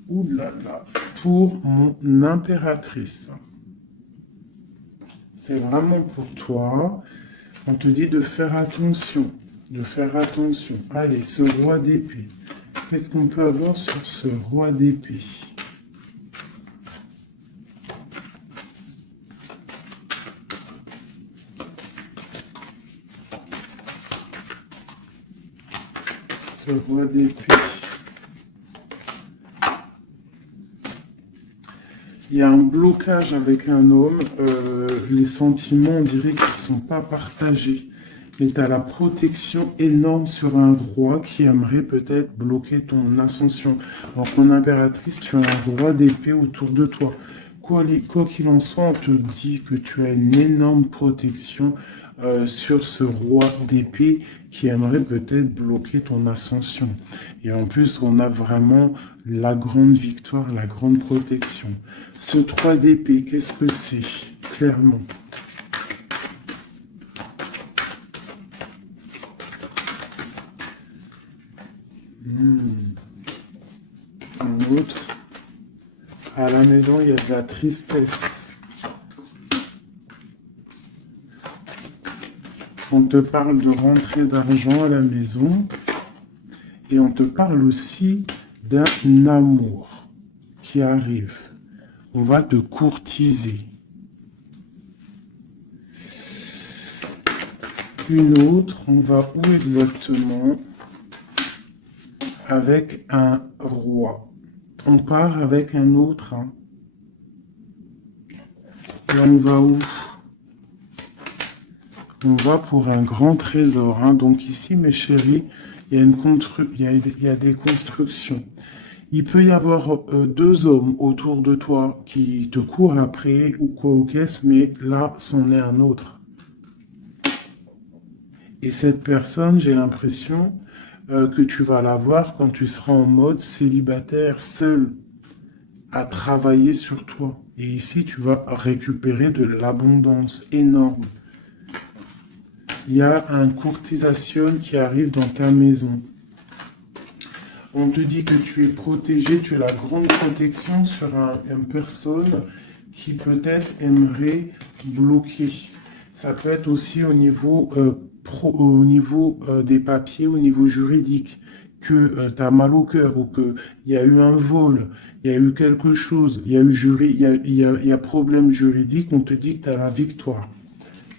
Ouh là là. Pour mon impératrice. C'est vraiment pour toi. On te dit de faire attention. De faire attention. Allez, ce roi d'épée. Qu'est-ce qu'on peut avoir sur ce roi d'épée? Ce roi d'épée. Il y a un blocage avec un homme. Les sentiments, on dirait qu'ils ne sont pas partagés. Mais tu as la protection énorme sur un roi qui aimerait peut-être bloquer ton ascension. Donc, mon impératrice, tu as un roi d'épée autour de toi. Quoi qu'il en soit, on te dit que tu as une énorme protection sur ce roi d'épée qui aimerait peut-être bloquer ton ascension. Et en plus, on a vraiment la grande victoire, la grande protection. Ce 3 d'épée, qu'est-ce que c'est? Clairement. Un autre. À la maison, il y a de la tristesse. On te parle de rentrée d'argent à la maison. Et on te parle aussi d'un amour qui arrive. On va te courtiser. Une autre, on va où exactement? Avec un roi. On part avec un autre. Hein. Et on va où? On va pour un grand trésor. Hein. Donc ici, mes chéris, il y a des constructions. Il peut y avoir 2 hommes autour de toi qui te courent après ou quoi au caisse, mais là, c'en est un autre. Et cette personne, j'ai l'impression que tu vas la voir quand tu seras en mode célibataire, seul, à travailler sur toi. Et ici, tu vas récupérer de l'abondance énorme. Il y a un courtisation qui arrive dans ta maison. On te dit que tu es protégé, tu as la grande protection sur une personne qui peut-être aimerait bloquer. Ça peut être aussi au niveau, des papiers, au niveau juridique, que tu as mal au cœur ou qu'il y a eu un vol, il y a eu quelque chose, il y a eu il y a problème juridique, on te dit que tu as la victoire.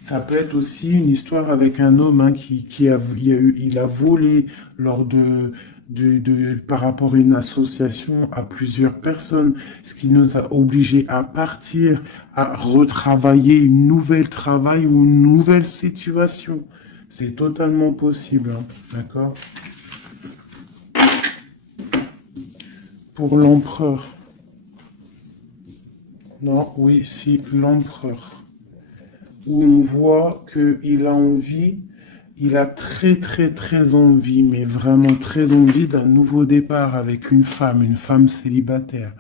Ça peut être aussi une histoire avec un homme hein, il a volé lors par rapport à une association à plusieurs personnes, ce qui nous a obligés à partir, à retravailler une nouvelle travail ou une nouvelle situation. C'est totalement possible, hein, d'accord? Pour l'empereur. Non, oui, si, l'empereur. Où on voit qu'il a envie, il a très très très envie, mais vraiment très envie d'un nouveau départ avec une femme célibataire.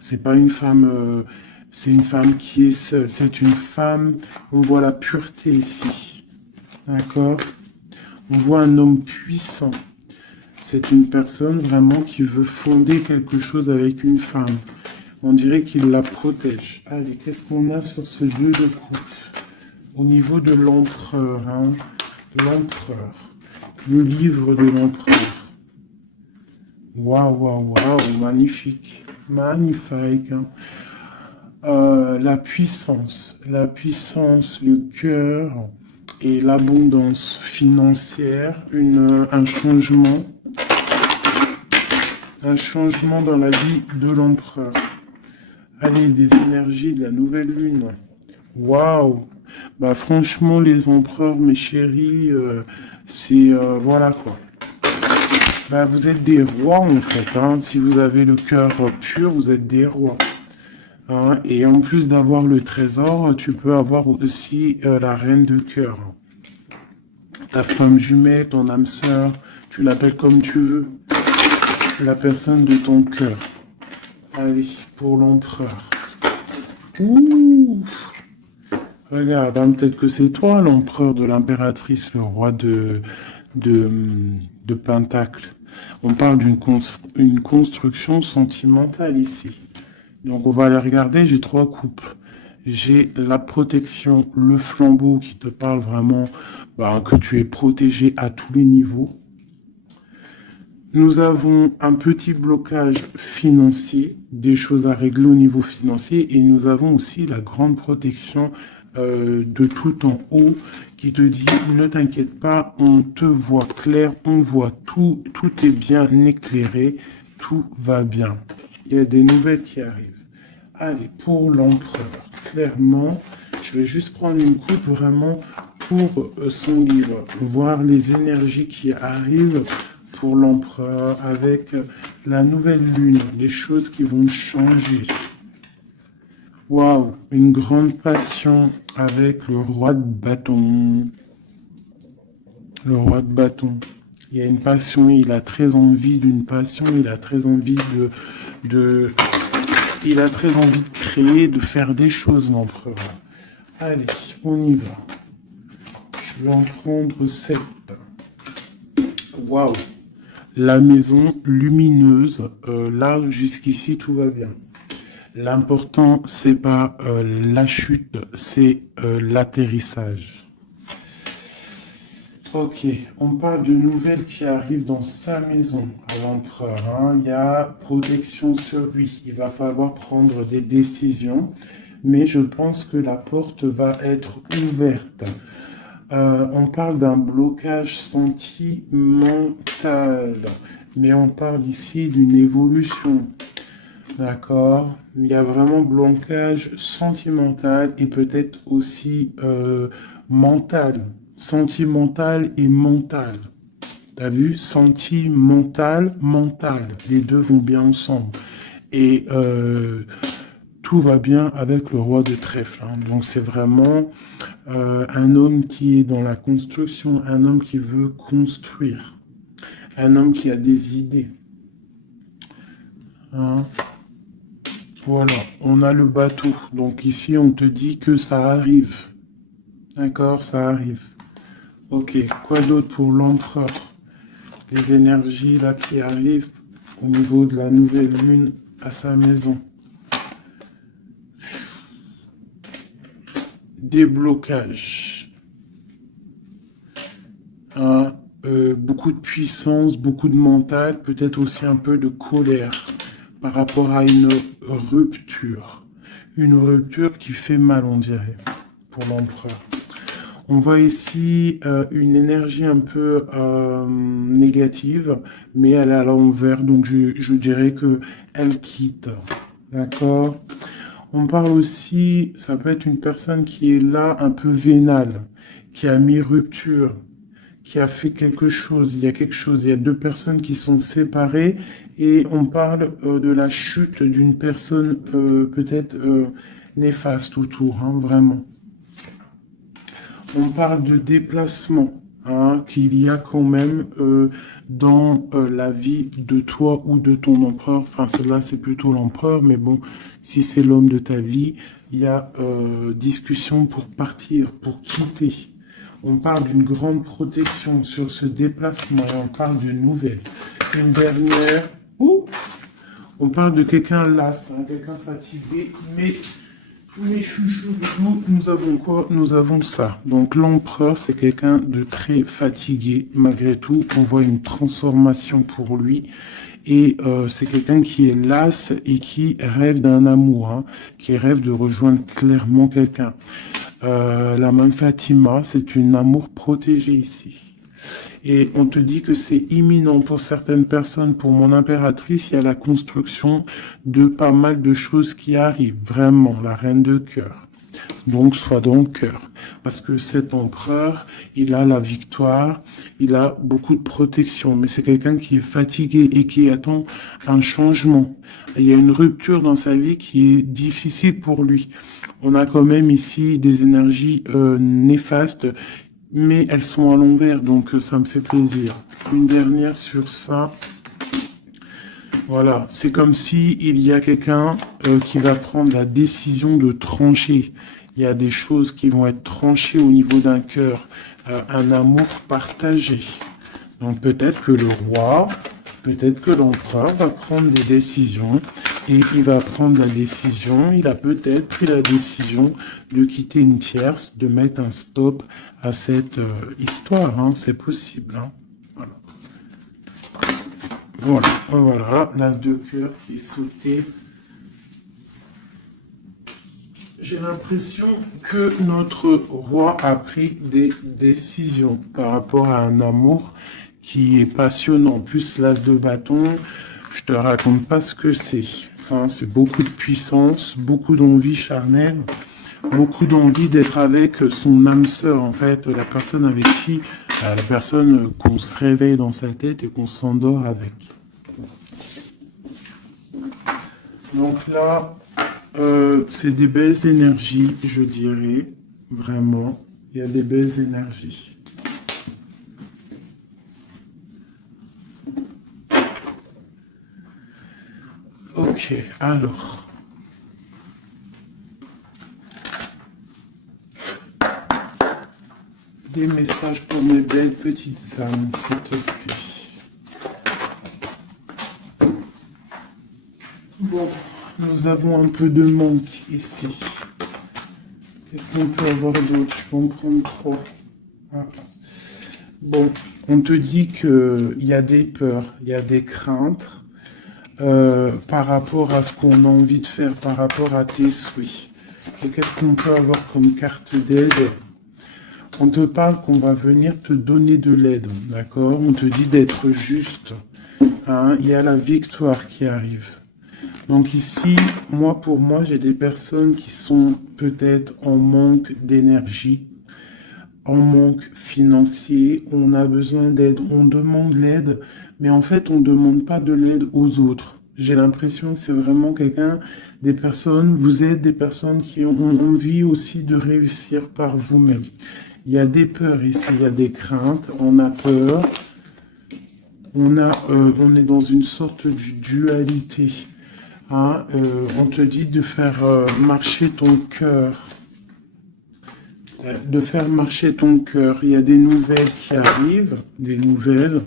C'est pas une femme, c'est une femme qui est seule, c'est une femme, on voit la pureté ici, d'accord? On voit un homme puissant, c'est une personne vraiment qui veut fonder quelque chose avec une femme. On dirait qu'il la protège. Allez, qu'est-ce qu'on a sur ce jeu de coupe? Au niveau de l'empereur, hein, l'empereur, le livre de l'empereur. Waouh, waouh, waouh, magnifique, magnifique. Hein. La puissance, le cœur et l'abondance financière, un changement dans la vie de l'empereur. Allez, des énergies de la nouvelle lune. Waouh! Bah franchement, les empereurs, mes chéris, c'est... voilà quoi. Bah, vous êtes des rois en fait. Hein. Si vous avez le cœur pur, vous êtes des rois. Hein. Et en plus d'avoir le trésor, tu peux avoir aussi la reine de cœur. Ta flamme jumelle, ton âme sœur, tu l'appelles comme tu veux. La personne de ton cœur. Allez, pour l'empereur. Ouh! Regarde, hein, peut-être que c'est toi l'empereur de l'impératrice, le roi de Pentacle. On parle d'une construction sentimentale ici. Donc on va aller regarder, j'ai 3 coupes. J'ai la protection, le flambeau qui te parle vraiment que tu es protégé à tous les niveaux. Nous avons un petit blocage financier, des choses à régler au niveau financier, et nous avons aussi la grande protection de tout en haut qui te dit ne t'inquiète pas, on te voit clair, on voit tout, tout est bien éclairé, tout va bien. Il y a des nouvelles qui arrivent. Allez, pour l'empereur, clairement, je vais juste prendre une coupe vraiment pour son livre, voir les énergies qui arrivent pour l'empereur avec la nouvelle lune, les choses qui vont changer. Waouh, une grande passion avec le roi de bâton. Le roi de bâton. Il y a une passion, il a très envie d'une passion, il a très envie il a très envie de créer, de faire des choses, l'empereur. Allez, on y va. Je vais en prendre 7. Waouh. La maison lumineuse, là jusqu'ici tout va bien. L'important c'est pas la chute, c'est l'atterrissage. Ok, on parle de nouvelles qui arrivent dans sa maison à l'empereur. Hein. Il y a protection sur lui. Il va falloir prendre des décisions, mais je pense que la porte va être ouverte. On parle d'un blocage sentimental, mais on parle ici d'une évolution. D'accord? Il y a vraiment blocage sentimental et peut-être aussi mental. Sentimental et mental. T'as vu? Sentimental, mental. Les deux vont bien ensemble. Et tout va bien avec le roi de trèfle. Hein. Donc c'est vraiment un homme qui est dans la construction, un homme qui veut construire, un homme qui a des idées. Hein. Voilà, on a le bateau. Donc ici, on te dit que ça arrive. D'accord, ça arrive. Ok, quoi d'autre pour l'empereur? Les énergies là qui arrivent au niveau de la nouvelle lune à sa maison. Déblocage. Hein, beaucoup de puissance, beaucoup de mental, peut-être aussi un peu de colère par rapport à une rupture. Une rupture qui fait mal, on dirait, pour l'empereur. On voit ici une énergie un peu négative, mais elle est à l'envers, donc je dirais que elle quitte. D'accord? On parle aussi, ça peut être une personne qui est là un peu vénale, qui a mis rupture, qui a fait quelque chose. Il y a quelque chose, il y a deux personnes qui sont séparées et on parle de la chute d'une personne peut-être néfaste autour, hein, vraiment. On parle de déplacement, hein, qu'il y a quand même dans la vie de toi ou de ton empereur. Enfin, celle-là, c'est plutôt l'empereur, mais bon, si c'est l'homme de ta vie, il y a discussion pour partir, pour quitter. On parle d'une grande protection sur ce déplacement et on parle d'une nouvelle. Une dernière. On parle de quelqu'un las, hein, quelqu'un fatigué, mais mes chouchous, nous avons quoi? Nous avons ça. Donc l'empereur, c'est quelqu'un de très fatigué. Malgré tout, on voit une transformation pour lui. Et c'est quelqu'un qui est las et qui rêve d'un amour, hein, qui rêve de rejoindre clairement quelqu'un. La même Fatima, c'est une amour protégé ici. Et on te dit que c'est imminent pour certaines personnes. Pour mon impératrice, il y a la construction de pas mal de choses qui arrivent. Vraiment, la reine de cœur. Donc, sois dans le cœur. Parce que cet empereur, il a la victoire, il a beaucoup de protection. Mais c'est quelqu'un qui est fatigué et qui attend un changement. Il y a une rupture dans sa vie qui est difficile pour lui. On a quand même ici des énergies néfastes, mais elles sont à l'envers, donc ça me fait plaisir. Une dernière sur ça. Voilà, c'est comme si il y a quelqu'un qui va prendre la décision de trancher. Il y a des choses qui vont être tranchées au niveau d'un cœur, un amour partagé. Donc peut-être que le roi, peut-être que l'empereur va prendre des décisions et il va prendre la décision, il a peut-être pris la décision de quitter une tierce, de mettre un stop à cette histoire, hein, c'est possible. Hein. Voilà, l'as de cœur qui est sauté. J'ai l'impression que notre roi a pris des décisions par rapport à un amour qui est passionnant. Plus l'as de bâton, je te raconte pas ce que c'est. Ça, c'est beaucoup de puissance, beaucoup d'envie charnelle, beaucoup d'envie d'être avec son âme sœur, en fait, la personne avec qui, la personne qu'on se réveille dans sa tête et qu'on s'endort avec. Donc là, c'est des belles énergies, je dirais, vraiment. Il y a des belles énergies. Ok, alors. Des messages pour mes belles petites âmes, s'il te plaît. Bon, nous avons un peu de manque ici. Qu'est-ce qu'on peut avoir d'autre? Je vais en prendre 3. Ah. Bon, on te dit qu'il y a des peurs, il y a des craintes par rapport à ce qu'on a envie de faire, par rapport à tes souhaits. Et qu'est-ce qu'on peut avoir comme carte d'aide? On te parle qu'on va venir te donner de l'aide, d'accord? On te dit d'être juste. Hein? Il y a la victoire qui arrive. Donc ici, pour moi, j'ai des personnes qui sont peut-être en manque d'énergie, en manque financier, on a besoin d'aide, on demande l'aide, mais en fait, on ne demande pas de l'aide aux autres. J'ai l'impression que c'est vraiment des personnes, vous êtes des personnes qui ont envie aussi de réussir par vous-même. Il y a des peurs ici, il y a des craintes, on a peur, on est dans une sorte de dualité. Hein, on te dit de faire marcher ton cœur. De faire marcher ton cœur. Il y a des nouvelles qui arrivent, des nouvelles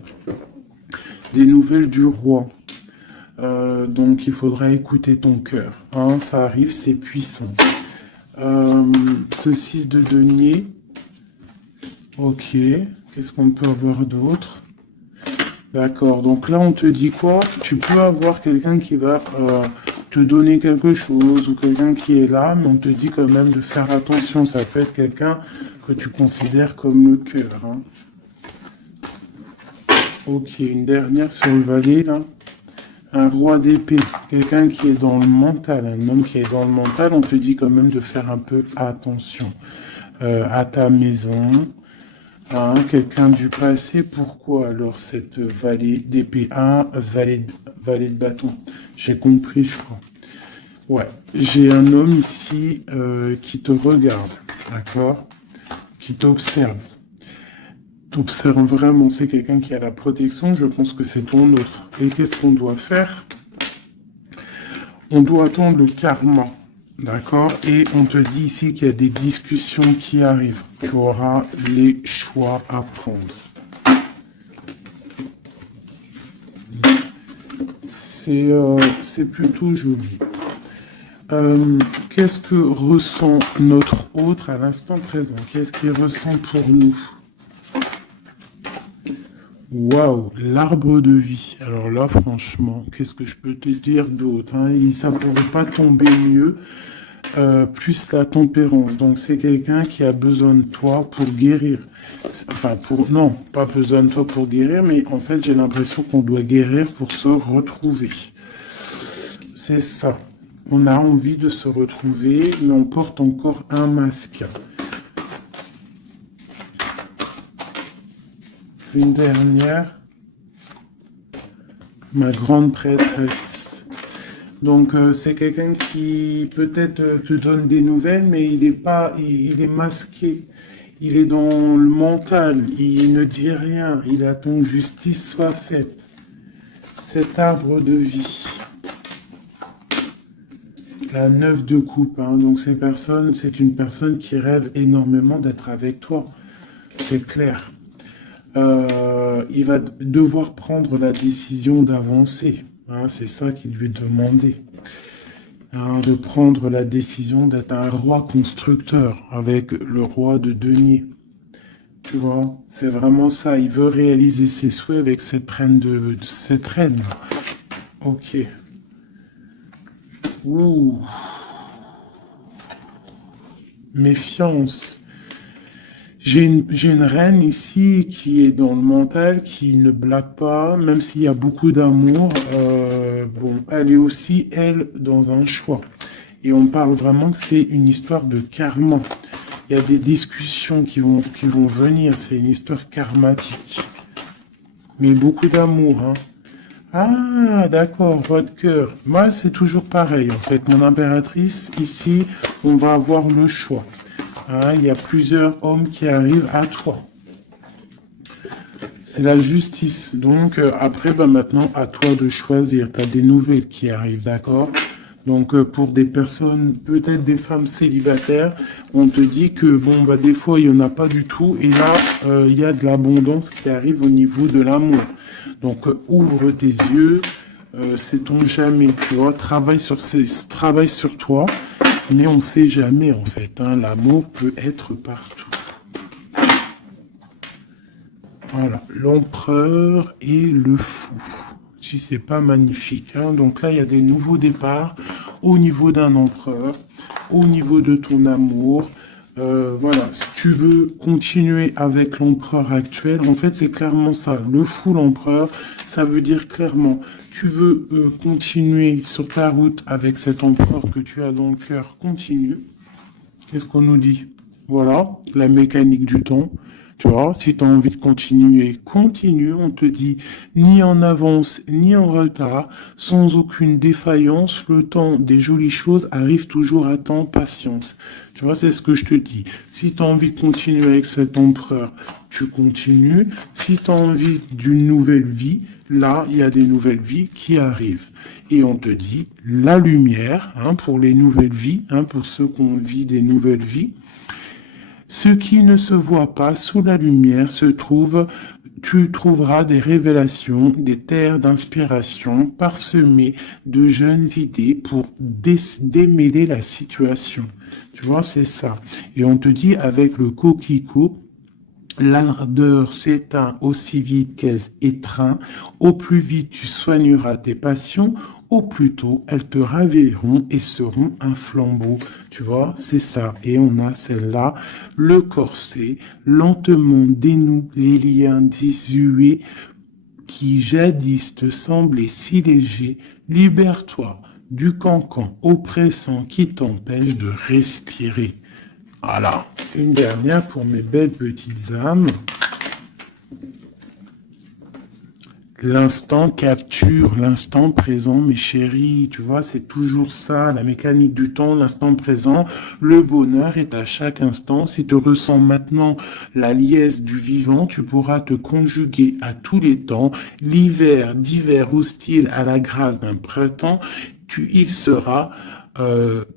du roi. Donc il faudra écouter ton cœur. Hein, ça arrive, c'est puissant. Ce 6 de denier. Ok, qu'est-ce qu'on peut avoir d'autre? D'accord, donc là on te dit quoi? Tu peux avoir quelqu'un qui va te donner quelque chose ou quelqu'un qui est là, mais on te dit quand même de faire attention. Ça peut être quelqu'un que tu considères comme le cœur. Hein. Ok, une dernière sur le valet là. Un roi d'épée, quelqu'un qui est dans le mental, un homme qui est dans le mental, on te dit quand même de faire un peu attention à ta maison. Hein, quelqu'un du passé, pourquoi alors cette valet d'épée? Valet de bâton. J'ai compris, je crois. Ouais, j'ai un homme ici qui te regarde, d'accord? Qui t'observe. T'observe vraiment, c'est quelqu'un qui a la protection, je pense que c'est ton autre. Et qu'est-ce qu'on doit faire? On doit attendre le karma. D'accord? Et on te dit ici qu'il y a des discussions qui arrivent. Tu auras les choix à prendre. C'est plutôt joli. Qu'est-ce que ressent notre autre à l'instant présent? Qu'est-ce qu'il ressent pour nous? Waouh, l'arbre de vie. Alors là, franchement, qu'est-ce que je peux te dire d'autre, hein? Ça ne pourrait pas tomber mieux. Plus la tempérance. Donc c'est quelqu'un qui a besoin de toi pour guérir. Enfin, non, pas besoin de toi pour guérir, mais en fait j'ai l'impression qu'on doit guérir pour se retrouver. C'est ça. On a envie de se retrouver, mais on porte encore un masque. Une dernière. Ma grande prêtresse. Donc c'est quelqu'un qui peut-être te donne des nouvelles, mais il est masqué. Il est dans le mental, il ne dit rien, il attend que justice soit faite. Cet arbre de vie. La 9 de coupe, hein. Donc c'est une personne qui rêve énormément d'être avec toi. C'est clair. Il va devoir prendre la décision d'avancer. Hein, c'est ça qu'il lui est demandé. Hein, de prendre la décision d'être un roi constructeur avec le roi de denier. Tu vois, c'est vraiment ça. Il veut réaliser ses souhaits avec cette reine cette reine. Ok. Ouh. Méfiance. J'ai une reine ici qui est dans le mental, qui ne blague pas, même s'il y a beaucoup d'amour. Bon, elle est aussi, elle, dans un choix. Et on parle vraiment que c'est une histoire de karma. Il y a des discussions qui vont venir, c'est une histoire karmatique. Mais beaucoup d'amour, hein. Ah, d'accord, votre cœur. Moi, c'est toujours pareil, en fait. Mon impératrice, ici, on va avoir le choix. Hein, il y a plusieurs hommes qui arrivent à toi. C'est la justice. Donc, après, maintenant, à toi de choisir. Tu as des nouvelles qui arrivent, d'accord? Donc, pour des personnes, peut-être des femmes célibataires, on te dit que, bon, des fois, il n'y en a pas du tout. Et là, il y a de l'abondance qui arrive au niveau de l'amour. Donc, ouvre tes yeux, sait-on jamais, tu vois, travaille sur toi. Mais on ne sait jamais, en fait. Hein, l'amour peut être partout. Voilà, l'empereur et le fou. Si c'est pas magnifique. Hein. Donc là, il y a des nouveaux départs au niveau d'un empereur, au niveau de ton amour. Voilà, si tu veux continuer avec l'empereur actuel, en fait, c'est clairement ça. Le fou, l'empereur, ça veut dire clairement, tu veux continuer sur ta route avec cet empereur que tu as dans le cœur, continue. Qu'est-ce qu'on nous dit? Voilà, la mécanique du temps. Tu vois, si tu as envie de continuer, continue. On te dit ni en avance, ni en retard, sans aucune défaillance. Le temps des jolies choses arrive toujours à temps, patience. Tu vois, c'est ce que je te dis. Si tu as envie de continuer avec cet empereur, tu continues. Si tu as envie d'une nouvelle vie, là, il y a des nouvelles vies qui arrivent. Et on te dit, la lumière, pour les nouvelles vies, pour ceux qui ont vit des nouvelles vies, ce qui ne se voit pas sous la lumière tu trouveras des révélations, des terres d'inspiration parsemées de jeunes idées pour démêler la situation. Tu vois, c'est ça. Et on te dit, avec le coquelicot, l'ardeur s'éteint aussi vite qu'elle étreint. Au plus vite tu soigneras tes passions, au plus tôt elles te ravilleront et seront un flambeau. Tu vois, c'est ça. Et on a celle-là, le corset, lentement dénoue les liens désuets qui jadis te semblaient si légers. Libère-toi du cancan oppressant qui t'empêche de respirer. Voilà, une dernière pour mes belles petites âmes. L'instant capture, l'instant présent, mes chéris, tu vois, c'est toujours ça, la mécanique du temps, l'instant présent. Le bonheur est à chaque instant. Si tu ressens maintenant la liesse du vivant, tu pourras te conjuguer à tous les temps. L'hiver d'hiver hostile à la grâce d'un printemps, il sera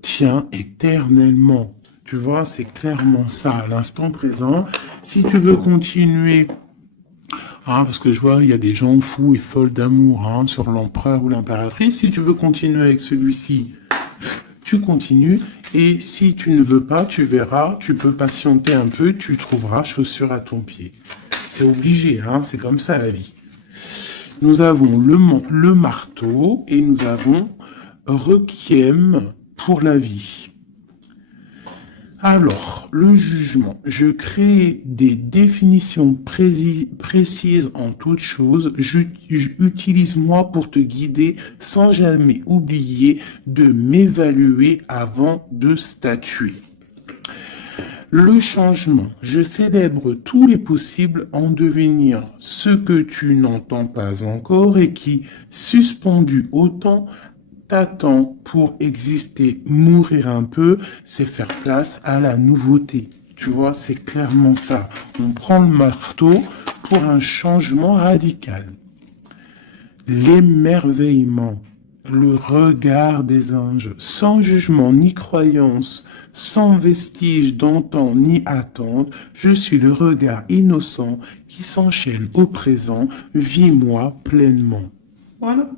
tien éternellement. Tu vois, c'est clairement ça, à l'instant présent. Si tu veux continuer, parce que je vois, il y a des gens fous et folles d'amour sur l'empereur ou l'impératrice. Si tu veux continuer avec celui-ci, tu continues. Et si tu ne veux pas, tu verras, tu peux patienter un peu, tu trouveras chaussure à ton pied. C'est obligé, c'est comme ça la vie. Nous avons le marteau et nous avons Requiem pour la vie. Alors, le jugement. Je crée des définitions précises en toute chose. Utilise-moi pour te guider sans jamais oublier de m'évaluer avant de statuer. Le changement. Je célèbre tous les possibles en devenir ce que tu n'entends pas encore et qui, suspendu au temps, t'attend pour exister. Mourir un peu, c'est faire place à la nouveauté. Tu vois, c'est clairement ça. On prend le marteau pour un changement radical. L'émerveillement, le regard des anges, sans jugement ni croyance, sans vestige d'antan ni attente, je suis le regard innocent qui s'enchaîne au présent, vis-moi pleinement. Voilà.